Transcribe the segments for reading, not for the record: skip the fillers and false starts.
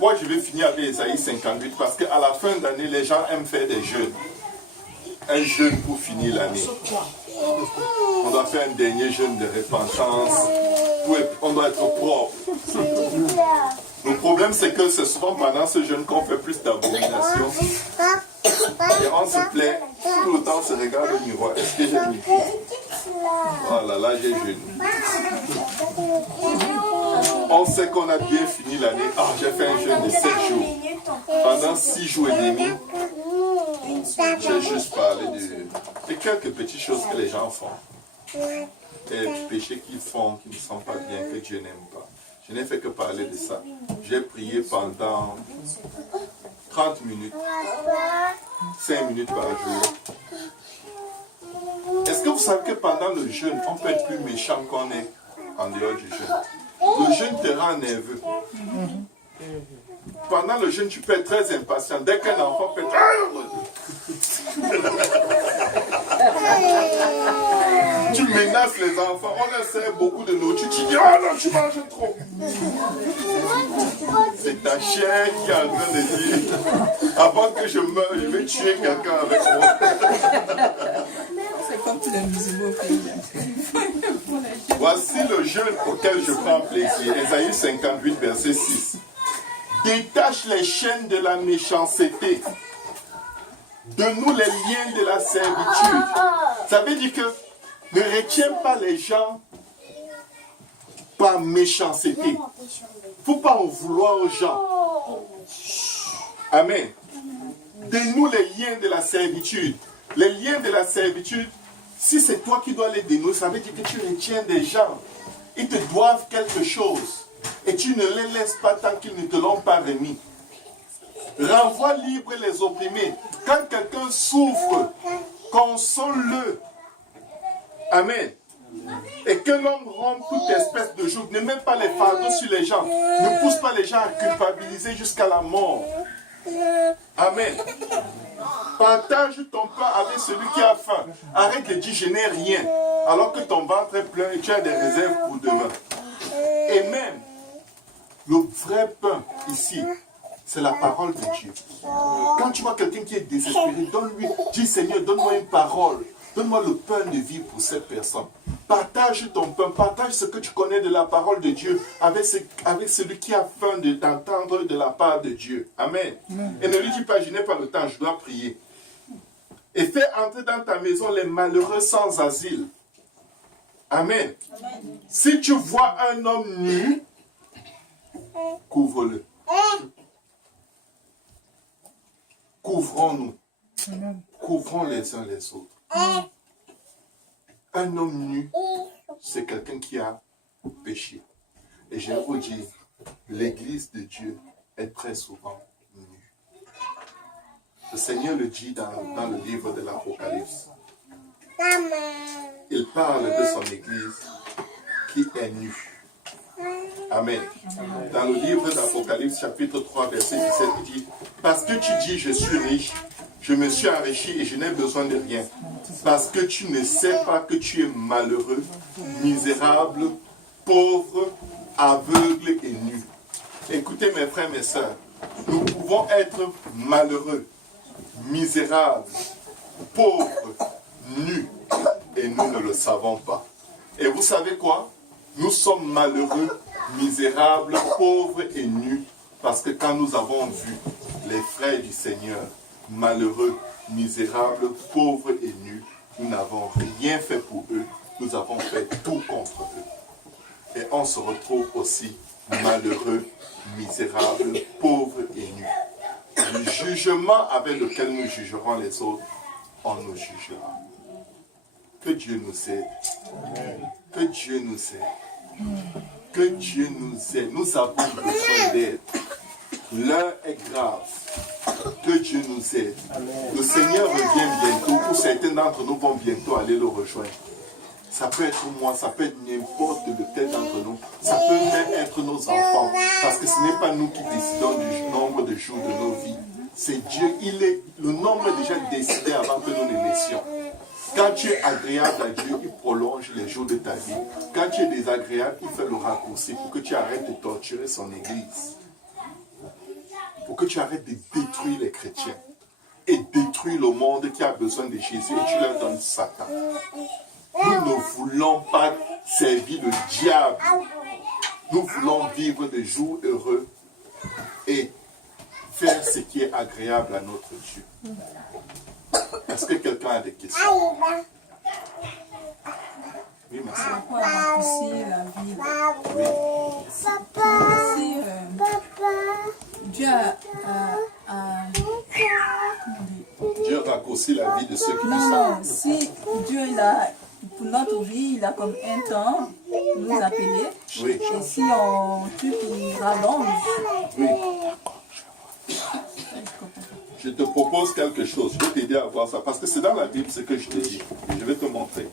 pourquoi je vais finir avec Ésaïe 58? Parce qu'à la fin d'année, les gens aiment faire des jeûnes. Un jeûne pour finir l'année. On doit faire un dernier jeûne de repentance. On doit être propre. Le problème, c'est que c'est souvent pendant ce jeûne qu'on fait plus d'abominations. Et on se plaît, tout le temps on se regarde au miroir. Est-ce que j'ai mis? Oh là là, j'ai jeûné. On sait qu'on a bien fini l'année. Ah, j'ai fait un jeûne de 7 jours. Pendant 6 jours et demi, j'ai juste parlé de quelques petites choses que les gens font. Des péchés qu'ils font, qui ne sont pas bien, que Dieu n'aime pas. Je n'ai fait que parler de ça. J'ai prié pendant 30 minutes, 5 minutes par jour. Est-ce que vous savez que pendant le jeûne, on peut être plus méchant qu'on est en dehors du jeûne? Le jeûne te rend nerveux. Pendant le jeûne, tu peux être très impatient. Dès qu'un enfant fait... Tu menaces les enfants, on leur sert beaucoup de nourriture, tu dis, oh non, tu manges trop. C'est ta chair qui est en train de dire, avant que je meure, je vais tuer quelqu'un avec moi. C'est comme tous les musulmans. Voici le jeûne auquel je prends plaisir. Ésaïe 58, verset 6. Détache les chaînes de la méchanceté. Donne-nous les liens de la servitude. Ça veut dire que ne retiens pas les gens par méchanceté. Il ne faut pas en vouloir aux gens. Amen. Donne-nous les liens de la servitude. Les liens de la servitude, si c'est toi qui dois les dénouer, ça veut dire que tu retiens des gens. Ils te doivent quelque chose. Et tu ne les laisses pas tant qu'ils ne te l'ont pas remis. Renvoie libre les opprimés. Quand quelqu'un souffre, console-le. Amen. Et que l'homme rompe toute espèce de joug. Ne mets pas les fardeaux sur les gens. Ne pousse pas les gens à culpabiliser jusqu'à la mort. Amen. Partage ton pain avec celui qui a faim. Arrête de dire je n'ai rien. Alors que ton ventre est plein et tu as des réserves pour demain. Et même, le vrai pain ici, c'est la parole de Dieu. Quand tu vois quelqu'un qui est désespéré, donne-lui, dis Seigneur, donne-moi une parole. Donne-moi le pain de vie pour cette personne. Partage ton pain, partage ce que tu connais de la parole de Dieu avec celui qui a faim d'entendre de la part de Dieu. Amen. Et ne lui dis pas, je n'ai pas le temps, je dois prier. Et fais entrer dans ta maison les malheureux sans asile. Amen. Si tu vois un homme nu, couvre-le. Couvrons-nous. Couvrons les uns les autres. Un homme nu, c'est quelqu'un qui a péché. Et je vais vous dire, l'église de Dieu est très souvent nue. Le Seigneur le dit dans le livre de l'Apocalypse. Il parle de son église qui est nue. Amen. Dans le livre d'Apocalypse, chapitre 3, verset 17, il dit, parce que tu dis, je suis riche, je me suis enrichi et je n'ai besoin de rien. Parce que tu ne sais pas que tu es malheureux, misérable, pauvre, aveugle et nu. Écoutez mes frères, mes sœurs, nous pouvons être malheureux, misérables, pauvres, nus, et nous ne le savons pas. Et vous savez quoi? Nous sommes malheureux, misérables, pauvres et nus, parce que quand nous avons vu les frères du Seigneur, malheureux, misérables, pauvres et nus, nous n'avons rien fait pour eux, nous avons fait tout contre eux. Et on se retrouve aussi malheureux, misérables, pauvres et nus. Le jugement avec lequel nous jugerons les autres, on nous jugera. Que Dieu nous aide. Que Dieu nous aide. Que Dieu nous aide. Nous avons besoin d'aide. L'heure est grave. Que Dieu nous aide. Le Seigneur revient bientôt, ou certains d'entre nous vont bientôt aller le rejoindre. Ça peut être moi, ça peut être n'importe lequel d'entre nous. Ça peut même être nos enfants. Parce que ce n'est pas nous qui décidons du nombre de jours de nos vies. C'est Dieu. Le nombre est déjà décidé avant que nous ne naissions. Quand tu es agréable à Dieu, il prolonge les jours de ta vie. Quand tu es désagréable, il fait le raccourci pour que tu arrêtes de torturer son église. pour que tu arrêtes de détruire les chrétiens et détruire le monde qui a besoin de Jésus et tu leur donnes Satan. Nous ne voulons pas servir le diable. Nous voulons vivre des jours heureux et faire ce qui est agréable à notre Dieu. Est-ce que quelqu'un a des questions? Oui, merci. Pourquoi raccourcir la vie? Oui. Si Dieu Dieu raccourcit la vie de ceux qui le non, savent. si Dieu il a, pour notre vie, il a comme un temps pour nous appeler. Oui. Et si on tue, il rallonge. Oui. Je te propose quelque chose. Je vais t'aider à voir ça. Parce que c'est dans la Bible ce que je te dis. Je vais te montrer.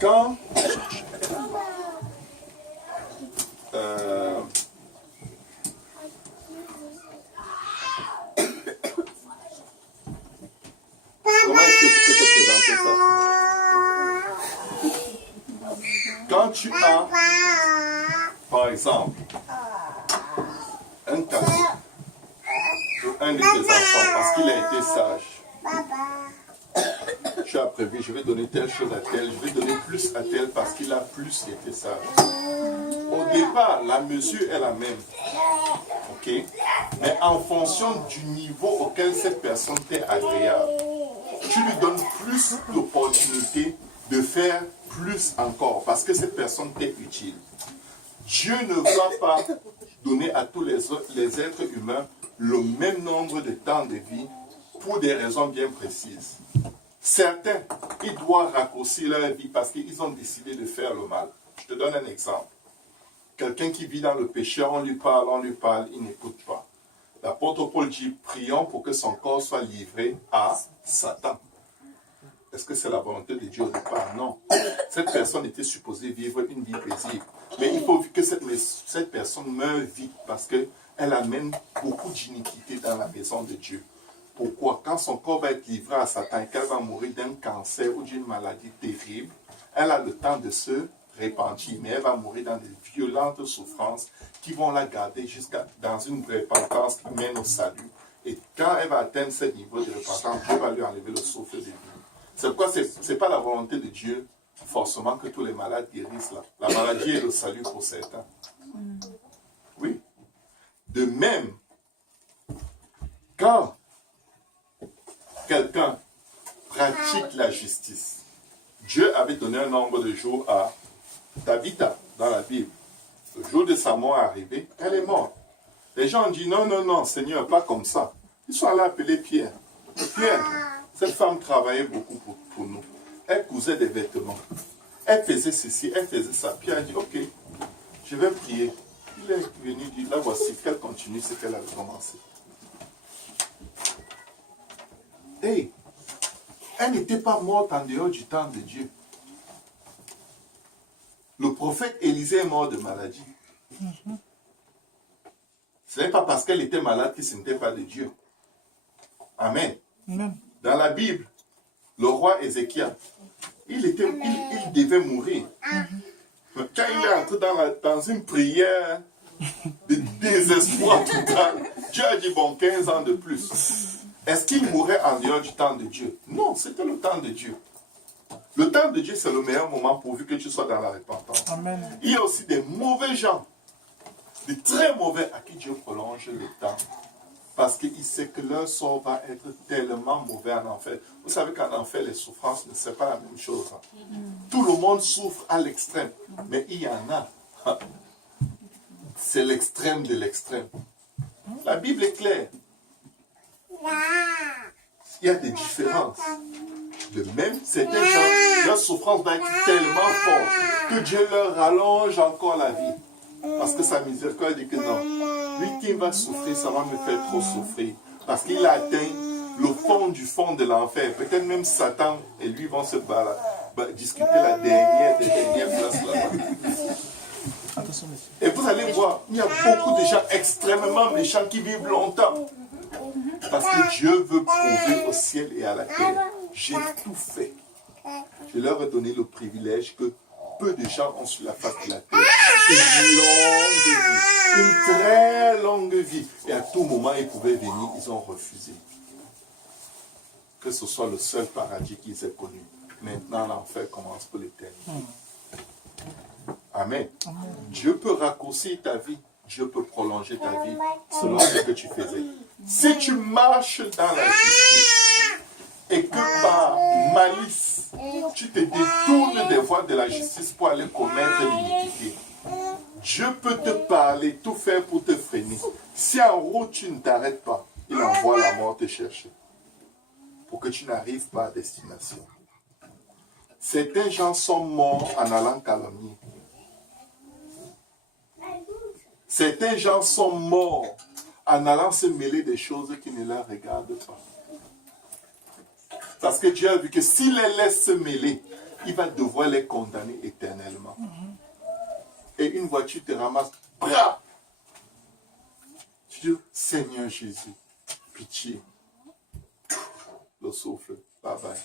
Quand comment est-ce que je peux te présenter ça? Quand tu as, par exemple, un cadeau pour un de tes enfants parce qu'il a été sage, tu as prévu, je vais donner telle chose à tel, je vais donner plus à tel parce qu'il a plus été sage. Au départ, la mesure est la même. Ok? Mais en fonction du niveau auquel cette personne t'est agréable, tu lui donnes plus d'opportunités de faire plus encore parce que cette personne t'est utile. Dieu ne va pas donner à tous les êtres humains le même nombre de temps de vie pour des raisons bien précises. Certains, ils doivent raccourcir leur vie parce qu'ils ont décidé de faire le mal. Je te donne un exemple. Quelqu'un qui vit dans le péché, on lui parle, il n'écoute pas. L'apôtre Paul dit, prions pour que son corps soit livré à Satan. Est-ce que c'est la volonté de Dieu au départ? Non. Cette personne était supposée vivre une vie paisible. Mais il faut que cette personne meure vite parce qu'elle amène beaucoup d'iniquité dans la maison de Dieu. Pourquoi? Quand son corps va être livré à Satan et qu'elle va mourir d'un cancer ou d'une maladie terrible, elle a le temps de se repentir, mais elle va mourir dans de violentes souffrances qui vont la garder dans une repentance qui mène au salut. Et quand elle va atteindre ce niveau de repentance, Dieu va lui enlever le souffle de vie. C'est pourquoi ce n'est pas la volonté de Dieu forcément que tous les malades guérissent là. La maladie est le salut pour certains. Oui. De même, quand quelqu'un pratique la justice, Dieu avait donné un nombre de jours à Tabitha dans la Bible. Le jour de sa mort est arrivé, elle est morte. Les gens ont dit non, non, non, Seigneur, pas comme ça. Ils sont allés appeler Pierre. Pierre, cette femme travaillait beaucoup pour nous. Elle cousait des vêtements. Elle faisait ceci, elle faisait ça. Pierre a dit, ok, je vais prier. Il est venu dire, là voici, qu'elle continue ce qu'elle avait commencé. Hey, elle n'était pas morte en dehors du temps de Dieu. Le prophète Élisée est mort de maladie. Ce n'est pas parce qu'elle était malade que ce n'était pas de Dieu. Amen. Dans la Bible, le roi Ézéchiel, il devait mourir. Quand il est entré dans une prière de désespoir total, Dieu a dit, bon, 15 ans de plus. Est-ce qu'il mourrait en dehors du temps de Dieu? Non, c'était le temps de Dieu. Le temps de Dieu, c'est le meilleur moment pourvu que tu sois dans la repentance. Amen. Il y a aussi des mauvais gens, des très mauvais à qui Dieu prolonge le temps. Parce qu'il sait que leur sort va être tellement mauvais en enfer. Vous savez qu'en enfer, les souffrances ne sont pas la même chose. Tout le monde souffre à l'extrême. Mais il y en a. C'est l'extrême de l'extrême. La Bible est claire. Il y a des différences. De même, certains gens, leur souffrance va être tellement forte que Dieu leur rallonge encore la vie. Parce que sa miséricorde dit que non. Lui qui va souffrir, ça va me faire trop souffrir. Parce qu'il a atteint le fond du fond de l'enfer. Peut-être même Satan et lui vont se discuter la dernière des dernières places là-bas. Et vous allez voir, il y a beaucoup de gens extrêmement méchants qui vivent longtemps. Parce que Dieu veut prouver au ciel et à la terre. J'ai tout fait. Je leur ai donné le privilège que peu de gens ont sur la face de la terre. Une longue vie. Une très longue longue vie. Et à tout moment, ils pouvaient venir, ils ont refusé. Que ce soit le seul paradis qu'ils aient connu. Maintenant, l'enfer commence pour l'éternité. Amen. Dieu peut raccourcir ta vie. Dieu peut prolonger ta vie selon ce que tu faisais. Si tu marches dans la justice et que par malice, tu te détournes des voies de la justice pour aller commettre l'iniquité, Dieu peut te parler, tout faire pour te freiner. Si en route tu ne t'arrêtes pas, il envoie la mort te chercher pour que tu n'arrives pas à destination. Certains gens sont morts en allant calomnier. Certains gens sont morts en allant se mêler des choses qui ne leur regardent pas. Parce que Dieu a vu que s'il les laisse se mêler, il va devoir les condamner éternellement. Et une voiture te ramasse. Bra! Tu dis, Seigneur Jésus, pitié. Le souffle, bye bye.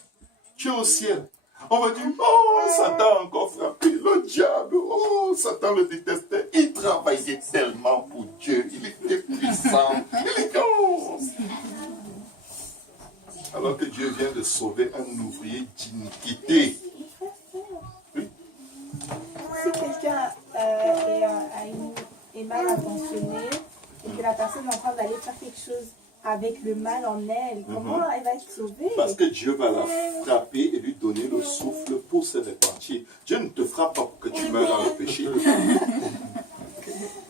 Tu es au ciel. On va dire, oh, Satan a encore frappé, le diable, oh, Satan le détestait. Il travaillait tellement pour Dieu, il était puissant, élégant. Alors que Dieu vient de sauver un ouvrier d'iniquité. Oui. Si quelqu'un est mal intentionné et que la personne est en train d'aller faire quelque chose avec le mal en elle, comment elle va être sauvée? Parce que Dieu va la frapper et lui donner le souffle pour se repentir. Dieu ne te frappe pas pour que tu meurs dans le péché.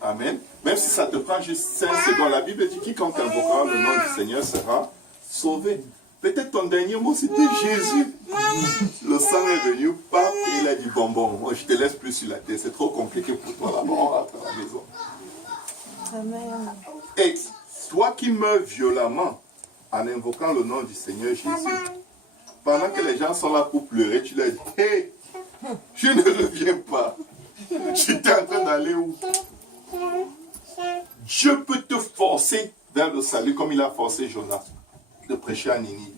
Amen. Même si ça te prend juste 5 secondes, la Bible dit quiconque invoquera le nom du Seigneur sera sauvé. Peut-être ton dernier mot c'était Jésus. Le sang est venu, paf, et il a dit bon, moi je te laisse plus sur la terre, c'est trop compliqué pour toi là-bas, on rentre à la maison. Amen. Et toi qui meurs violemment en invoquant le nom du Seigneur Jésus, pendant que les gens sont là pour pleurer, tu leur dis, hé, je ne reviens pas. J'étais en train d'aller où? Dieu peut te forcer vers le salut comme il a forcé Jonas de prêcher à Ninive.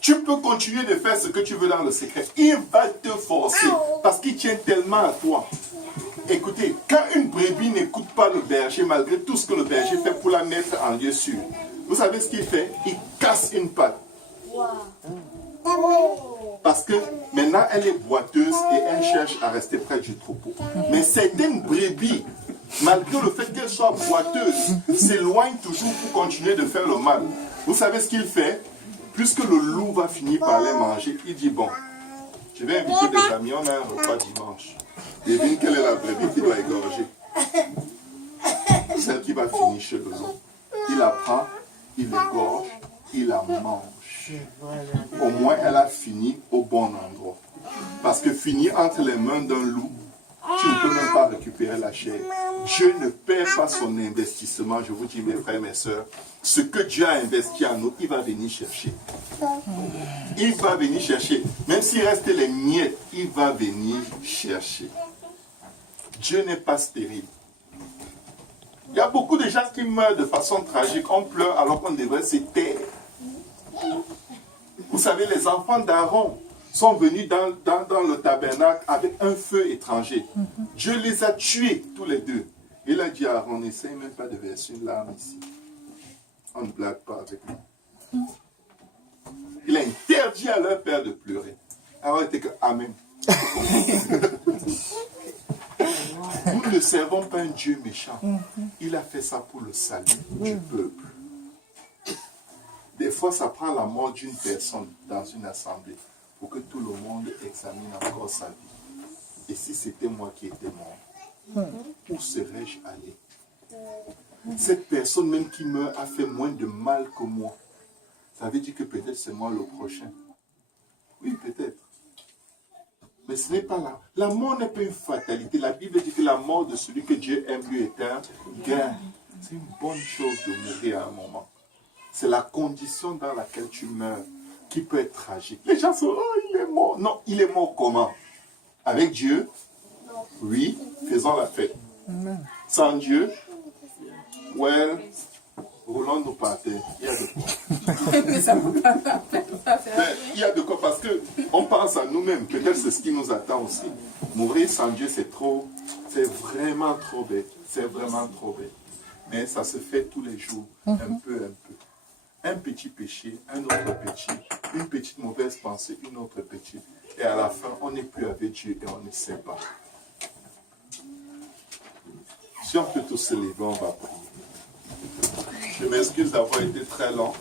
Tu peux continuer de faire ce que tu veux dans le secret. Il va te forcer parce qu'il tient tellement à toi. Écoutez, quand une brebis n'écoute pas le berger, malgré tout ce que le berger fait pour la mettre en lieu sûr, vous savez ce qu'il fait? Il casse une patte. Parce que maintenant elle est boiteuse et elle cherche à rester près du troupeau. Mais certaines brebis, malgré le fait qu'elles soient boiteuses, s'éloignent toujours pour continuer de faire le mal. Vous savez ce qu'il fait? Puisque le loup va finir par les manger, il dit bon, je vais inviter des amis, on a un repas dimanche. Devine quelle est la brebis qui doit égorger. Celle qui va finir chez le loup. Il la prend, il l'égorge, il la mange. Au moins elle a fini au bon endroit. Parce que finir entre les mains d'un loup, tu ne peux même pas récupérer la chair. Dieu ne perd pas son investissement. Je vous dis mes frères, mes soeurs, ce que Dieu a investi en nous, il va venir chercher. Il va venir chercher. Même s'il reste les miettes, il va venir chercher. Dieu n'est pas stérile. Il y a beaucoup de gens qui meurent de façon tragique. On pleure alors qu'on devrait se taire. Vous savez, les enfants d'Aaron sont venus dans le tabernacle avec un feu étranger. Dieu les a tués tous les deux. Il a dit à Aaron, n'essaye même pas de verser une larme ici. On ne blague pas avec nous. Il a interdit à leur père de pleurer. Aaron était que Amen. Nous ne servons pas un Dieu méchant. Il a fait ça pour le salut du peuple. Des fois, ça prend la mort d'une personne dans une assemblée pour que tout le monde examine encore sa vie. Et si c'était moi qui étais mort, où serais-je allé? Cette personne même qui meurt a fait moins de mal que moi. Ça veut dire que peut-être c'est moi le prochain. Oui, peut-être. Mais ce n'est pas là. La mort n'est pas une fatalité. La Bible dit que la mort de celui que Dieu aime lui est un gain. C'est une bonne chose de mourir à un moment. C'est la condition dans laquelle tu meurs qui peut être tragique. Les gens sont, oh, il est mort. Non, il est mort comment? Avec Dieu? Oui, faisons la fête. Sans Dieu? Well, roulons-nous par terre. Il y a de quoi. Mais ça ne peut pas faire. Il y a de quoi parce qu'on pense à nous-mêmes. Peut-être c'est ce qui nous attend aussi. Mourir sans Dieu, c'est vraiment trop bête. C'est vraiment trop bête. Mais ça se fait tous les jours, un peu. Un petit péché, un autre petit, une petite mauvaise pensée, une autre petite. Et à la fin, on n'est plus avec Dieu et on ne sait pas. Si on peut tous se lever, on va prier. Je m'excuse d'avoir été très lent,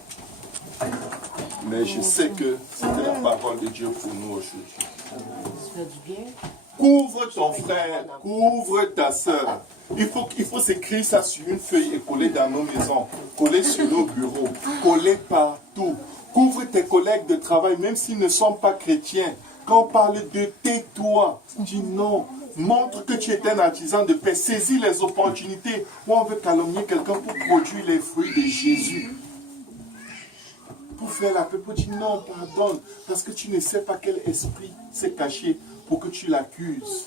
mais je sais que c'était la parole de Dieu pour nous aujourd'hui. Couvre ton frère, couvre ta soeur. Il faut s'écrire ça sur une feuille et coller dans nos maisons, coller sur nos bureaux, coller partout. Couvre tes collègues de travail, même s'ils ne sont pas chrétiens. Quand on parle de tais-toi, dis non. Montre que tu es un artisan de paix. Saisis les opportunités où on veut calomnier quelqu'un pour produire les fruits de Jésus. Pour faire la paix, pour dire non, pardonne. Parce que tu ne sais pas quel esprit s'est caché pour que tu l'accuses.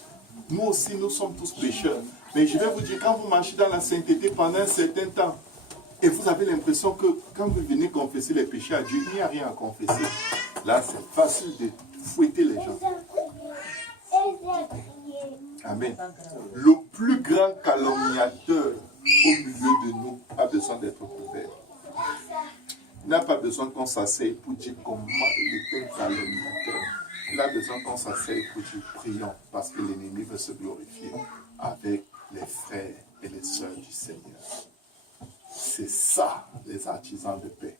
Nous aussi, nous sommes tous pécheurs. Mais je vais vous dire, quand vous marchez dans la sainteté pendant un certain temps, et vous avez l'impression que quand vous venez confesser les péchés à Dieu, il n'y a rien à confesser. Là, c'est facile de fouetter les gens. Amen. Le plus grand calomniateur au milieu de nous a besoin d'être couvert. Il n'a pas besoin qu'on s'asseye pour dire comment il est un calomniateur. Il a besoin qu'on s'asseye pour dire prions, parce que l'ennemi veut se glorifier avec les frères et les sœurs du Seigneur. C'est ça, les artisans de paix.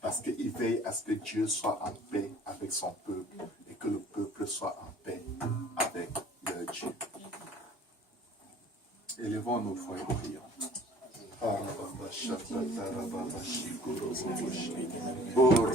Parce qu'ils veillent à ce que Dieu soit en paix avec son peuple et que le peuple soit en paix avec leur Dieu. Élevons nos voix et prions. Oh,